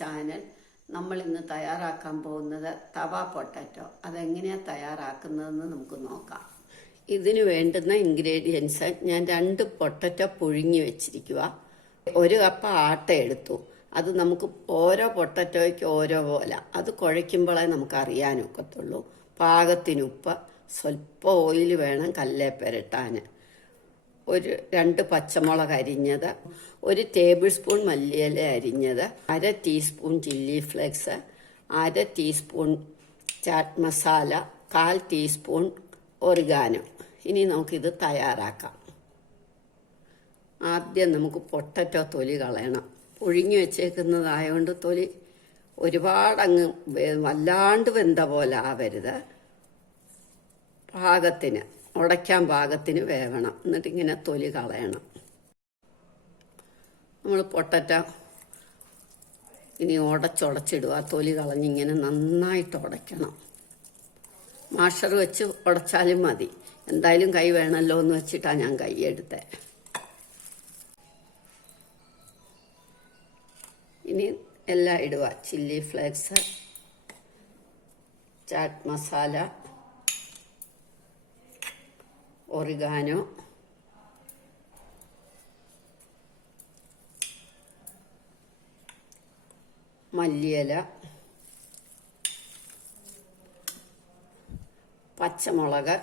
Channel. നമ്മൾ ഇന്ന് തയ്യാറാക്കാൻ പോകുന്നത് തവ പൊട്ടാറ്റോ. അതെങ്ങനെയാണ് തയ്യാറാക്കുന്നതെന്ന് നമുക്ക് നോക്കാം. ഇതിന് വേണ്ടുന്ന ഇൻഗ്രീഡിയൻസ് ഞാൻ 2 പൊട്ടാറ്റോ പുഴുങ്ങി വെച്ചിരിക്കുക. 1 കപ്പ് ആട്ട എടുത്തു. അത് നമുക്ക് ഓരോ പൊട്ടാറ്റോയ്ക്ക് ഓരോ പോലെ, അത് കുഴയ്ക്കുമ്പോഴേ നമുക്ക് അറിയാനൊക്കത്തുള്ളൂ. പാകത്തിന് ഉപ്പ്, സ്വല്പം ഓയിൽ വേണം കല്ലേ പുരട്ടാൻ. 2 പച്ചമുളക് അരിഞ്ഞത്, 1 ടേബിൾ സ്പൂൺ മല്ലിയില അരിഞ്ഞത്, 1/2 teaspoon chilli flakes, 1/2 teaspoon chat masala, 1/4 teaspoon oregano. ഇനി നമുക്കിത് തയ്യാറാക്കാം. ആദ്യം നമുക്ക് പൊട്ടാറ്റോ തൊലി കളയണം. പുഴുങ്ങി വെച്ചേക്കുന്നതായതുകൊണ്ട് തൊലി ഒരുപാടങ്ങ് വല്ലാണ്ട് വെന്ത പോലെ ആവരുത്. പാകത്തിന്, ഉടയ്ക്കാൻ പാകത്തിന് വേവണം. എന്നിട്ട് ഇങ്ങനെ തൊലി കളയണം. നമ്മൾ പൊട്ടാറ്റോ ഇനി ഉടച്ചിടുക. തൊലി കളഞ്ഞിങ്ങനെ നന്നായിട്ട് ഉടയ്ക്കണം. മാഷർ വെച്ച് ഉടച്ചാലും മതി. എന്തായാലും കൈ വേണമല്ലോ എന്ന് വെച്ചിട്ടാണ് ഞാൻ കൈ എടുത്തത്. ഇനി എല്ലാം ഇടുക. Chilli flakes, chat masala, oregano, മല്ലിയില, പച്ചമുളക്,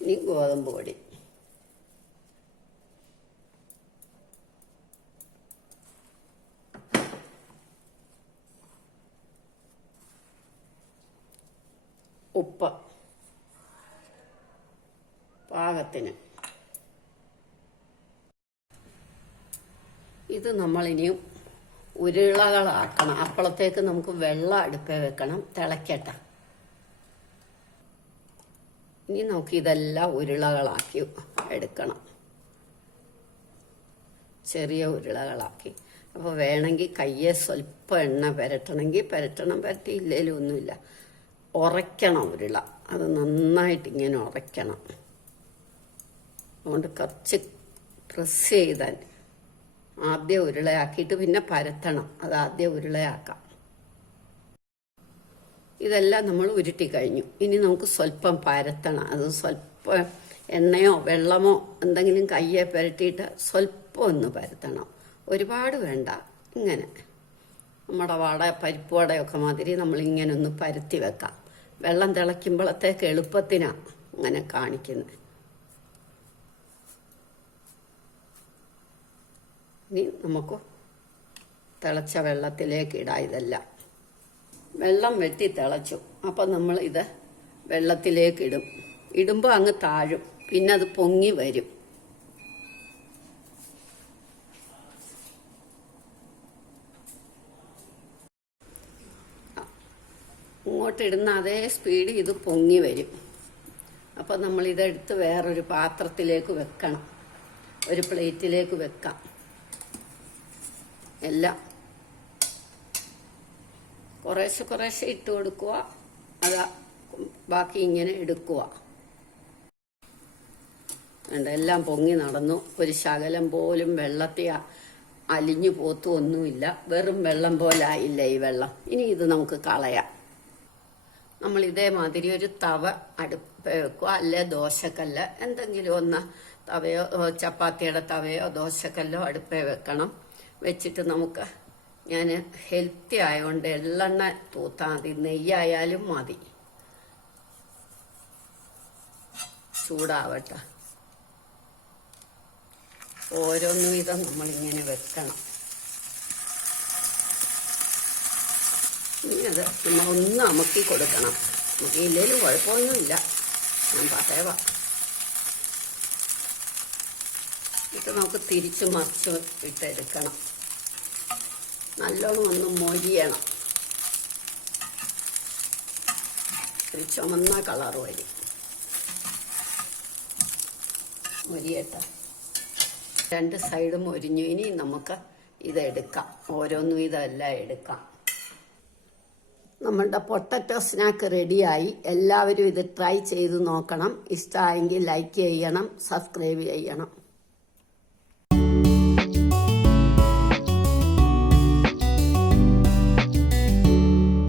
ഇനി ഗോതമ്പ് പൊടി. ഉപ്പ് പാകത്തിന്. ഇത് നമ്മളിനിയും ഉരുളകളാക്കണം. അപ്പോഴത്തേക്ക് നമുക്ക് വെള്ളം അടുപ്പേ വെക്കണം, തിളക്കട്ടെ. ഇനി നമുക്ക് ഇതെല്ലാം ഉരുളകളാക്കി എടുക്കണം, ചെറിയ ഉരുളകളാക്കി. അപ്പോൾ വേണമെങ്കിൽ കയ്യെ സ്വല്പം എണ്ണ പുരട്ടണമെങ്കിൽ പുരട്ടണം, പുരട്ടിയില്ലേലും ഒന്നുമില്ല. ഉറയ്ക്കണം ഉരുള, അത് നന്നായിട്ട് ഇങ്ങനെ ഉറയ്ക്കണം. അതുകൊണ്ട് കുറച്ച് പ്രസ് ചെയ്താൽ ആദ്യം ഉരുളയാക്കിയിട്ട് പിന്നെ പരത്തണം. അത് ആദ്യം ഉരുളയാക്കാം. ഇതെല്ലാം നമ്മൾ ഉരുട്ടി കഴിഞ്ഞു. ഇനി നമുക്ക് സ്വല്പം പരത്തണം. അത് സ്വല്പം എണ്ണയോ വെള്ളമോ എന്തെങ്കിലും കയ്യെ പുരട്ടിയിട്ട് സ്വല്പം ഒന്ന് പരത്തണം. ഒരുപാട് വേണ്ട. ഇങ്ങനെ നമ്മുടെ പരിപ്പ് വടയൊക്കെ മാതിരി നമ്മളിങ്ങനെ ഒന്ന് പരത്തി വെക്കാം. വെള്ളം തിളയ്ക്കുമ്പോഴത്തേക്ക് എളുപ്പത്തിനാണ് അങ്ങനെ കാണിക്കുന്നത്. ഇനി നമുക്ക് തിളച്ച വെള്ളത്തിലേക്ക് ഇടാം ഇതെല്ലാം. വെള്ളം വെട്ടി തിളച്ചു. അപ്പം നമ്മൾ ഇത് വെള്ളത്തിലേക്ക് ഇടും. ഇടുമ്പോൾ അങ്ങ് താഴും, പിന്നെ അത് പൊങ്ങി വരും. ഇങ്ങോട്ടിടുന്ന അതേ സ്പീഡിൽ ഇത് പൊങ്ങി വരും. അപ്പം നമ്മളിതെടുത്ത് വേറൊരു പാത്രത്തിലേക്ക് വെക്കണം, ഒരു പ്ലേറ്റിലേക്ക് വെക്കാം. എല്ലാം കുറേശ്ശെ കുറേശ്ശെ ഇട്ട് കൊടുക്കുക. അതാ ബാക്കി ഇങ്ങനെ എടുക്കുക. എല്ലാം പൊങ്ങി നടന്നു. ഒരു ശകലം പോലും വെള്ളത്തിൽ അലിഞ്ഞു പോത്തുമൊന്നുമില്ല. വെറും വെള്ളം പോലെ ആയില്ല ഈ വെള്ളം. ഇനി ഇത് നമുക്ക് കളയാം. നമ്മൾ ഇതേമാതിരി ഒരു തവ അടുപ്പ് വെക്കുക, അല്ലെ ദോശക്കല്ല് എന്തെങ്കിലും ഒന്ന്, തവയോ ചപ്പാത്തിയുടെ തവയോ ദോശക്കല്ലോ അടുപ്പേ വെക്കണം. വെച്ചിട്ട് നമുക്ക്, ഞാൻ ഹെൽത്തി ആയതുകൊണ്ട് എള്ളെണ്ണ തൂത്താൽ മതി, നെയ്യായാലും മതി. ചൂടാവട്ടെ. ഓരോന്നും വീതം നമ്മളിങ്ങനെ വെക്കണം. ഇനി അത് നമ്മളൊന്ന് അമുക്കി കൊടുക്കണം. അമുക്കിയില്ലേലും കുഴപ്പമൊന്നുമില്ല, ഞാൻ പറയാം. ഇത് നമുക്ക് തിരിച്ച് മറിച്ച് ഇട്ടെടുക്കണം. നല്ലോണം ഒന്ന് മൊരിയണം. ഒരു ചുമന്ന കളർ വരും. മൊരിയട്ടെ. 2 സൈഡും മൊരിഞ്ഞു. ഇനി നമുക്ക് ഇതെടുക്കാം. ഓരോന്നും ഇതെല്ലാം എടുക്കാം. നമ്മളുടെ പൊട്ടാറ്റോ സ്നാക്ക് റെഡിയായി. എല്ലാവരും ഇത് ട്രൈ ചെയ്ത് നോക്കണം. ഇഷ്ടമായെങ്കിൽ ലൈക്ക് ചെയ്യണം, സബ്സ്ക്രൈബ് ചെയ്യണം.